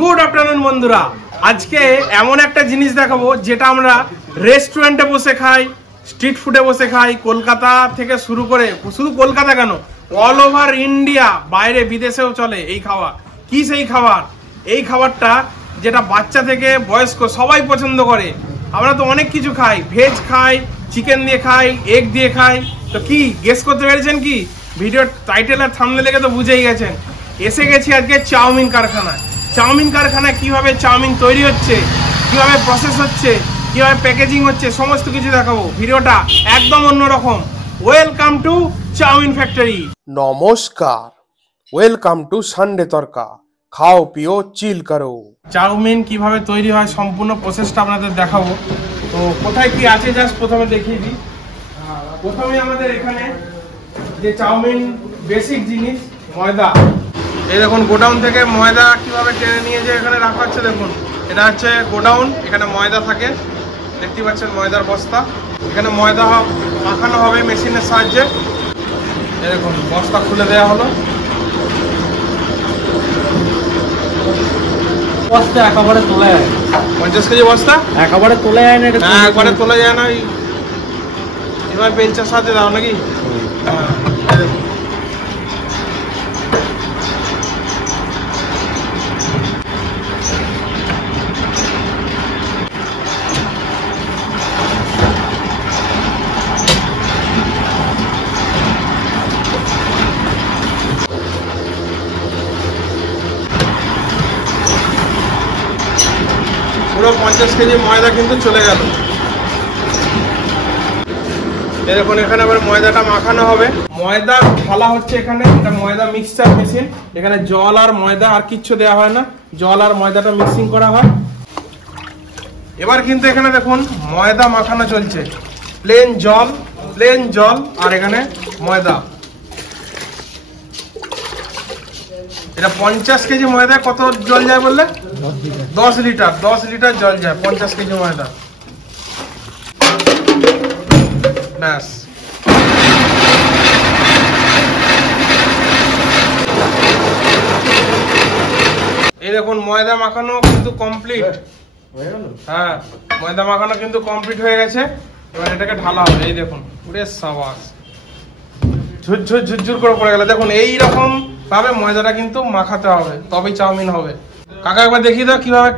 Good afternoon বন্ধুরা, আজকে এমন একটা জিনিস দেখাবো যেটা আমরা রেস্টুরেন্টে বসে খাই, স্ট্রিট ফুডে বসে খাই, কলকাতা থেকে শুরু করে, শুধু কলকাতা কেন, অল ওভার ইন্ডিয়া, বাইরে বিদেশেও চলে এই খাবার। কি সেই খাবার? এই খাবারটা যেটা বাচ্চা থেকে বয়স্ক সবাই পছন্দ করে। আমরা তো অনেক কিছু খাই, ভেজ খাই, চিকেন দিয়ে খাই, এগ দিয়ে খাই। তো কি গেস করতে পেরেছেন? কি ভিডিওর টাইটেল আর থাম্বনেল দেখে তো বুঝেই গেছেন। এসে গেছি আজকে চাউমিন কারখানায়। চাউমিন কারখানায় কিভাবে চাউমিন তৈরি হচ্ছে, কিভাবে প্রসেস হচ্ছে, কিভাবে প্যাকেজিং হচ্ছে, সমস্ত কিছু দেখাবো। ভিডিওটা একদম অন্যরকম। Welcome to chowmein factory. নমস্কার, ওয়েলকাম টু সানডে তরকা। খাও পিও চিল করো। চাউমিন কিভাবে তৈরি হয় সম্পূর্ণ প্রসেসটা আপনাদের দেখাবো। তো কোথায় কি আছে জাস্ট প্রথমে দেখিয়ে দিই। প্রথমে আমাদের এখানে যে চাউমিন বেসিক জিনিস, ময়দা। এই দেখুন গোডাউন থেকে ময়দা কিভাবে টেনে নিয়ে যে এখানে রাখা হচ্ছে। দেখুন এটা হচ্ছে গোডাউন, এখানে ময়দা থাকে, দেখতে পাচ্ছেন ময়দার বস্তা। এখানে ময়দা মাখানো হবে মেশিনের সাহায্যে। এই দেখুন বস্তা খুলে দেওয়া হলো। বস্তা একেবারে তোলা যায় 50 কেজি বস্তা একেবারে তোলা যায় না, হ্যাঁ একবারে তোলা যায় না। এবার বেঞ্চের সাথে দাও নাকি? পুরো 50 কেজি ময়দা কিন্তু চলে গেল। এরকম এখানে আবার ময়দাটা মাখানো হবে। ময়দা ঢালা হচ্ছে এখানে, এটা ময়দা মিক্সচার মেশিন। এখানে জল আর ময়দা আর কিচ্ছু দেওয়া হয় না, জল আর ময়দাটা মিক্সিং করা হয়। এবার কিন্তু এখানে দেখুন ময়দা মাখানো চলছে, প্লেন জল আর এখানে ময়দা। এটা 50 কেজি ময়দা কত জল যায় বললে? 10 লিটার জল যায় 50 কেজি ময়দা। ব্যাস এই দেখুন ময়দা মাখানো কিন্তু কমপ্লিট। হ্যাঁ ময়দা মাখানো কিন্তু কমপ্লিট হয়ে গেছে। এবার এটাকে ঢালা হবে। এই দেখুন পুরো সাবাস, ঝুরঝুর করে পড়ে গেল। দেখুন এইরকম ভাবে ময়দাটা কিন্তু মাখাতে হবে, তবেই চাউমিন হবে। কাকা একবার দেখিয়ে দাও কিভাবে।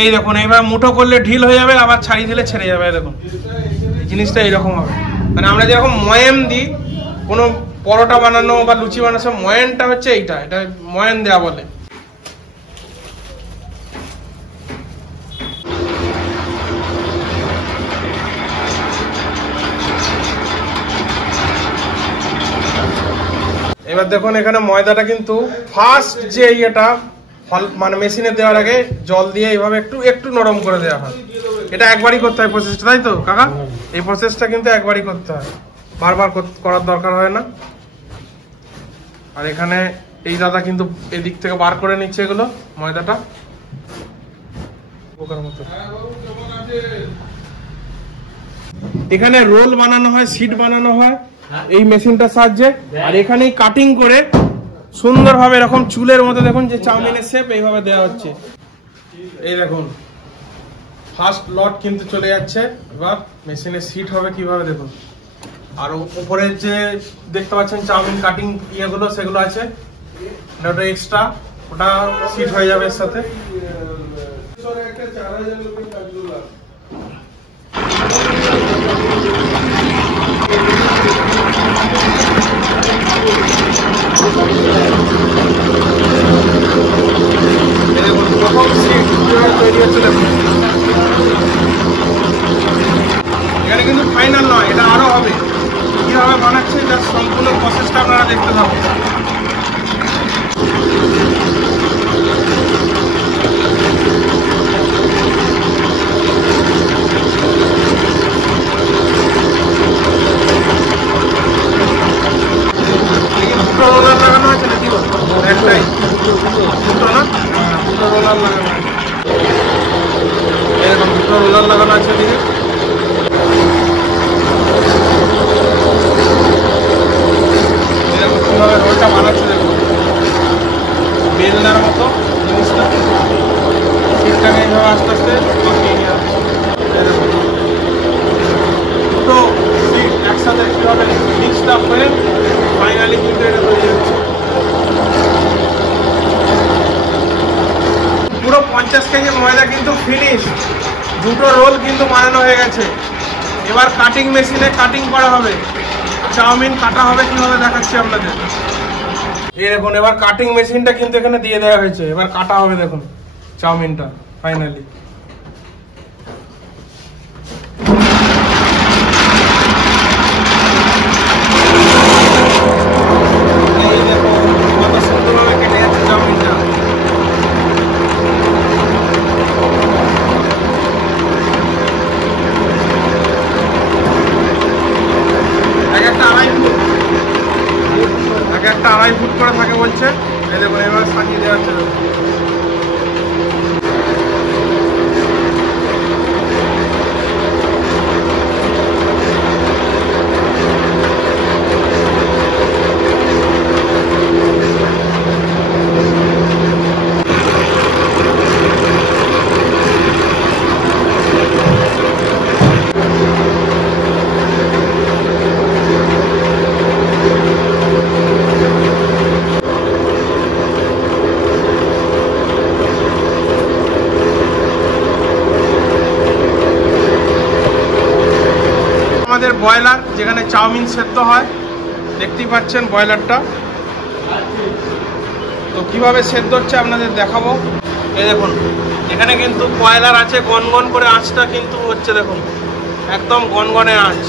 এই দেখুন এইভাবে মুঠো করলে ঢিল হয়ে যাবে, আবার ছাড়িয়ে দিলে ছেড়ে যাবে। দেখুন জিনিসটা এইরকম হবে। মানে আমরা যেরকম ময়াম দিই কোনো পরোটা বানানো বা লুচি বানানো, ময়ানটা হচ্ছে এইটা, এটা ময়ান দেওয়া বলে। এবার দেখুন এখানে ময়দাটা কিন্তু ফার্স্ট যে ইয়েটা মানে মেশিনে দেওয়ার আগে জল দিয়ে এইভাবে একটু নরম করে দেওয়া হয়। এটা একবারই করতে হয় প্রসেসটা, তাই তো কাকা? এই প্রসেসটা কিন্তু একবারই করতে হয়, বারবার করার দরকার হয় না। আর এখানে এই দাদা কিন্তু এদিক থেকে বার করে নিচ্ছে এগুলো ময়দাটা। এখানে রোল বানানো হয়, সিট বানানো হয় এই মেশিনটার সাহায্যে। আর এখানেই কাটিং করে সুন্দরভাবে এরকম চুলের মতো দেখুন যে চাউমিনের শেপ এইভাবে দেওয়া হচ্ছে। এই দেখুন ফার্স্ট লট কিন্তু চলে যাচ্ছে। এবার মেশিনের সিট হবে কিভাবে দেখুন। আর উপরে যে দেখতে পাচ্ছেন চাউমিন কাটিং ইয়েগুলো সেগুলো আছে, ওটা এক্সট্রা, ওটা সিট হয়ে যাবে এর সাথে। এখানে কিন্তু ফাইনাল নয়, এটা আরো হবে। কিভাবে বানাচ্ছে তার সম্পূর্ণ প্রসেসটা আপনারা দেখতে পাবেন। দুটো রোলার লাগানো আছে নাকি? একটাই দুটো না, দুটো রোলার লাগানো আছে। এরকম দুটো রোলার লাগানো আছে এদিকে। এরকম কিভাবে রোলটা বানাচ্ছে দেখুন, বেলনার মতো জিনিসটা। আস্তে আস্তে পাকিয়ে নিয়ে আসছে। দুটো সিট একসাথে কীভাবে মিক্সড আপ হয়ে ফাইনালি কিন্তু এটা তৈরি হচ্ছে। পুরো 50 কেজি ময়দা কিন্তু ফিনিশ, দুটো রোল কিন্তু বানানো হয়ে গেছে। এবার কাটিং মেশিনে কাটিং করা হবে, চাউমিন কাটা হবে কিভাবে দেখাচ্ছি আপনাদের। এই দেখুন এবার কাটিং মেশিনটা কিন্তু এখানে দিয়ে দেওয়া হয়েছে, এবার কাটা হবে দেখুন চাউমিনটা ফাইনালি। এই দেখুন কত সুন্দরভাবে কেটে যাচ্ছে চাউমিনটা। এক একটা আড়াই ফুট করে থাকে বলছে। এই দেখুন এবার সাজিয়ে দেওয়া হচ্ছে। আমাদের বয়লার যেখানে চাউমিন সেদ্ধ হয়, দেখতেই পাচ্ছেন বয়লারটা। তো কিভাবে সেদ্ধ হচ্ছে আপনাদের দেখাবো। এই দেখুন এখানে কিন্তু কয়লার আছে, গনগন করে আঁচটা কিন্তু হচ্ছে, দেখুন একদম গনগনে আঁচ।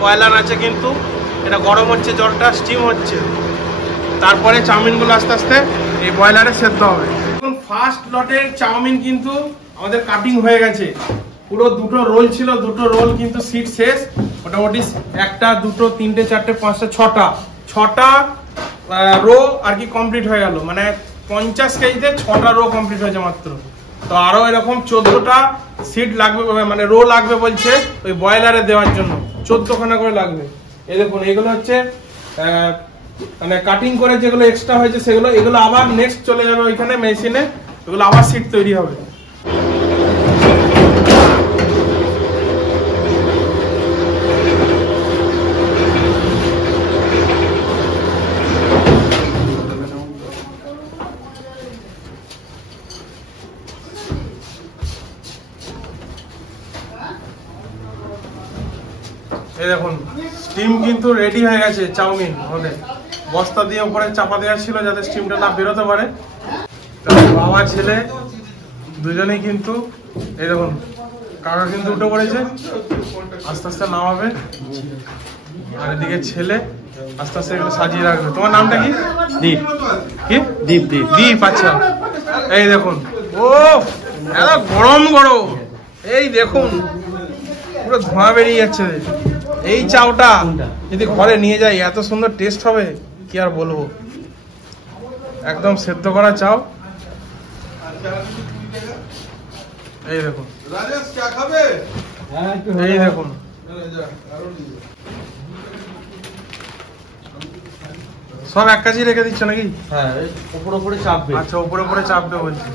কয়লার আছে কিন্তু এটা গরম হচ্ছে, জলটা স্টিম হচ্ছে, তারপরে চাউমিনগুলো আস্তে আস্তে এই বয়লারে সেদ্ধ হবে। দেখুন ফার্স্ট লটের চাউমিন কিন্তু আমাদের কাটিং হয়ে গেছে। পুরো দুটো রোল ছিল, দুটো রোল কিন্তু সিট শেষ। মোটামুটি একটা দুটো তিনটে চারটে পাঁচটা ছটা রো আর কি কমপ্লিট হয়ে গেল। মানে 50 কেজিতে 6টা রো কমপ্লিট হয়েছে মাত্র। তো আরো এরকম 14টা সিট লাগবে, মানে রো লাগবে বলছে ওই বয়লারে দেওয়ার জন্য, 14খানা করে লাগবে। এই দেখুন এগুলো হচ্ছে মানে কাটিং করে যেগুলো এক্সট্রা হয়েছে সেগুলো, এগুলো আবার নেক্সট চলে যাবে ওইখানে মেশিনে, এগুলো আবার সিট তৈরি হবে। এই দেখুন স্টিম কিন্তু রেডি হয়ে গেছে চাউমিন। আমাদের বস্তা দিয়ে উপরে চাপা দেওয়া ছিল যাতে স্টিমটা না বেরোতে পারে। বাবা ছেলে দুজনেই কিন্তু এই দেখুন, কাকা কিন্তু উঠে পড়েছে, আস্তে আস্তে নামাবে, আর এদিকে ছেলে আস্তে আস্তে এগুলো সাজিয়ে রাখবে। তোমার নামটা কি? দীপ। কি? দীপ। দীপ দীপ আচ্ছা। এই দেখুন ও এত গরম গরম, এই দেখুন পুরো ধোঁয়া বেরিয়ে যাচ্ছে। এই চাউটা যদি ঘরে নিয়ে যাই এত সুন্দর টেস্ট হবে কি আর বলবো। একদম সেদ্ধ করা চাউ। এই দেখুন এই দেখুন সব এক কাজই রেখে দিচ্ছ নাকি? হ্যাঁ উপরে উপরে চাপবে। আচ্ছা উপরে উপরে চাপবে বলছি।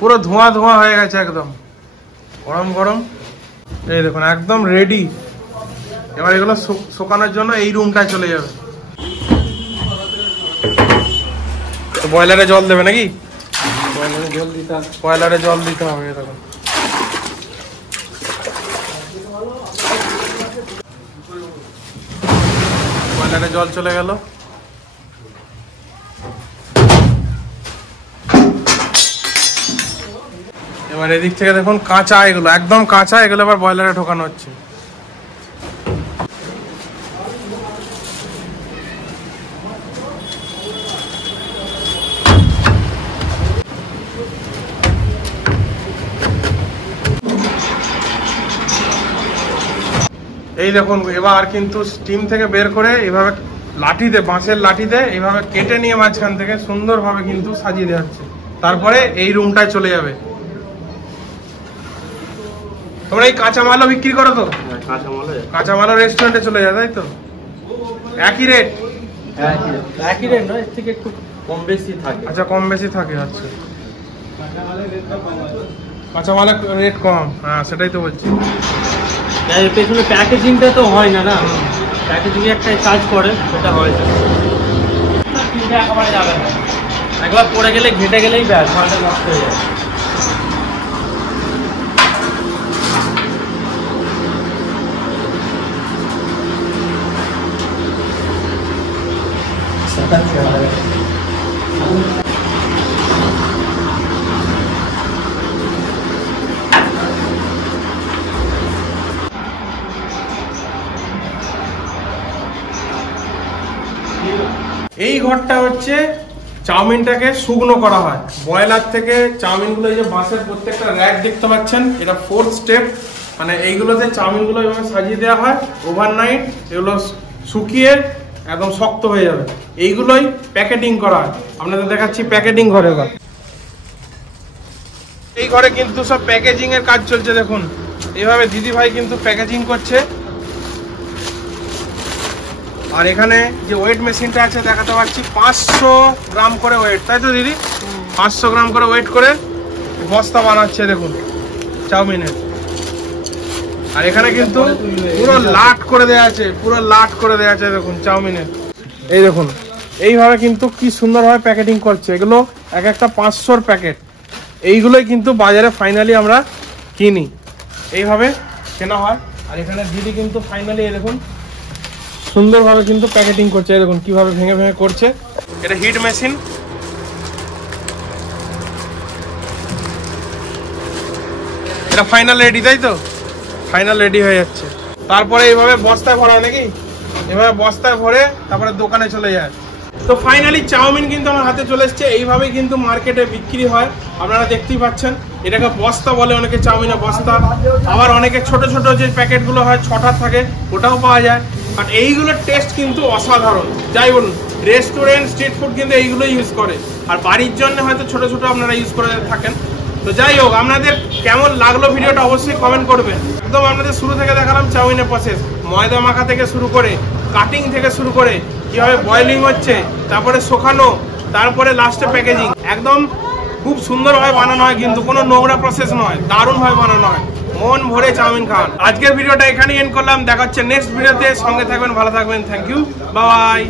পুরো ধোঁয়া ধোঁয়া হয়ে গেছে, একদম গরম গরম। এই দেখুন একদম রেডি। এবার এগুলো শুকানোর জন্য এই রুমটায় চলে যাবে। তো বয়লারে জল দেবে নাকি? বয়লারে জল দিতে হবে। দেখুন বয়লারে জল চলে গেল। এবার এদিক থেকে দেখুন কাঁচা, এগুলো একদম কাঁচা, এগুলো আবার বয়লারে ঢোকানো হচ্ছে। এই দেখুন এবার কিন্তু স্টিম থেকে বের করে এভাবে লাঠিতে, বাঁশের লাঠিতে এইভাবে কেটে নিয়ে মাঝখান থেকে সুন্দরভাবে কিন্তু সাজিয়ে দেওয়া হচ্ছে। তারপরে এই রুমটায় চলে যাবে। তোমরা এই কাঁচামালও বিক্রি করো তো? কাঁচামালও রেস্টুরেন্টে চলে যায় তাই তো? একই রেট? হ্যাঁ একই রেট নয়, এর থেকে একটু কম বেশি থাকে। আচ্ছা কম বেশি থাকে। আচ্ছা কাঁচা মালের রেট কম, হ্যাঁ সেটাই তো বলছি। এর পেছনে প্যাকেজিংটা তো হয় না, প্যাকেজিং একটা চার্জ করে, সেটা হয় না। একেবারে যাবে না, একবার পড়ে গেলে ঘেটে গেলেই ব্যাস, মালটা নষ্ট হয়ে যায়। এই ঘরটা হচ্ছে চাউমিনটাকে শুকনো করা হয় বয়লার থেকে। চাউমিনগুলো এই যে বাঁশের প্রত্যেকটা র্যাক দেখতে পাচ্ছেন, এটা 4th স্টেপ। মানে এইগুলোতে চাউমিনগুলো এভাবে সাজিয়ে দেওয়া হয় ওভারনাইট, এগুলো শুকিয়ে একদম শক্ত হয়ে যাবে। এইগুলোই প্যাকেটিং করা হয়। আপনাদের দেখাচ্ছি প্যাকেটিং ঘরে ঘর। এই ঘরে কিন্তু সব প্যাকেজিং এর কাজ চলছে। দেখুন এইভাবে দিদি ভাই কিন্তু প্যাকেজিং করছে। আর এখানে যে ওয়েট মেশিনটা আছে দেখাতে পাচ্ছি, 500 গ্রাম করে ওয়েট, তাই তো দিদি? 500 গ্রাম করে ওয়েট করে বস্তা বানাচ্ছে দেখুন চাউমিনের। আর এখানে কিন্তু পুরো লাট করে দেওয়া আছে, পুরো লাট করে দেওয়া আছে দেখুন চাউমিনের। এই দেখুন এইভাবে কিন্তু কি সুন্দরভাবে প্যাকেটিং করছে। এগুলো এক একটা 500 প্যাকেট। এইগুলোই কিন্তু বাজারে ফাইনালি আমরা কিনি, এইভাবে কেনা হয়। আর এখানে দিদি কিন্তু ফাইনালি এই দেখুন সুন্দরভাবে কিন্তু প্যাকেটিং করছে। দেখুন কিভাবে ভেঙে ভেঙে করছে। এটা হিট মেশিন। এটা ফাইনাল রেডি, তাই তো? ফাইনাল রেডি হয়ে যাচ্ছে। তারপরে এইভাবে বস্তায় ভরা হয় নাকি? এভাবে বস্তায় ভরে তারপরে দোকানে চলে যায়। তো ফাইনালি চাউমিন কিন্তু আমার হাতে চলে এসছে। এইভাবেই কিন্তু মার্কেটে বিক্রি হয়, আপনারা দেখতেই পাচ্ছেন। এটাকে বস্তা বলে অনেকে, চাউমিনের বস্তা। আবার অনেকে ছোট ছোট যে প্যাকেটগুলো হয় 6টা থাকে, ওটাও পাওয়া যায়। বাট এইগুলোর টেস্ট কিন্তু অসাধারণ। যাই বলুন, রেস্টুরেন্ট স্ট্রিট ফুড কিন্তু এইগুলো ইউজ করে। আর বাড়ির জন্য হয়তো ছোট ছোট আপনারা ইউজ করে থাকেন। তো যাই হোক, আপনাদের কেমন লাগলো ভিডিওটা অবশ্যই কমেন্ট করবেন। একদম আপনাদের শুরু থেকে দেখালাম চাউমিনের প্রসেস, ময়দা মাখা থেকে শুরু করে, কাটিং থেকে শুরু করে, কিভাবে বয়েলিং হচ্ছে, তারপরে শুকানো, তারপরে লাস্টে প্যাকেজিং। একদম খুব সুন্দরভাবে বানানো হয়, কিন্তু কোনো নোংরা প্রসেস নয়, দারুণভাবে বানানো হয়। মন ভরে চাউমিন খান। আজকের ভিডিওটা এখানেই এন্ড করলাম। দেখা হচ্ছে নেক্সট ভিডিওতে। সঙ্গে থাকবেন, ভালো থাকবেন। Thank you, bye by.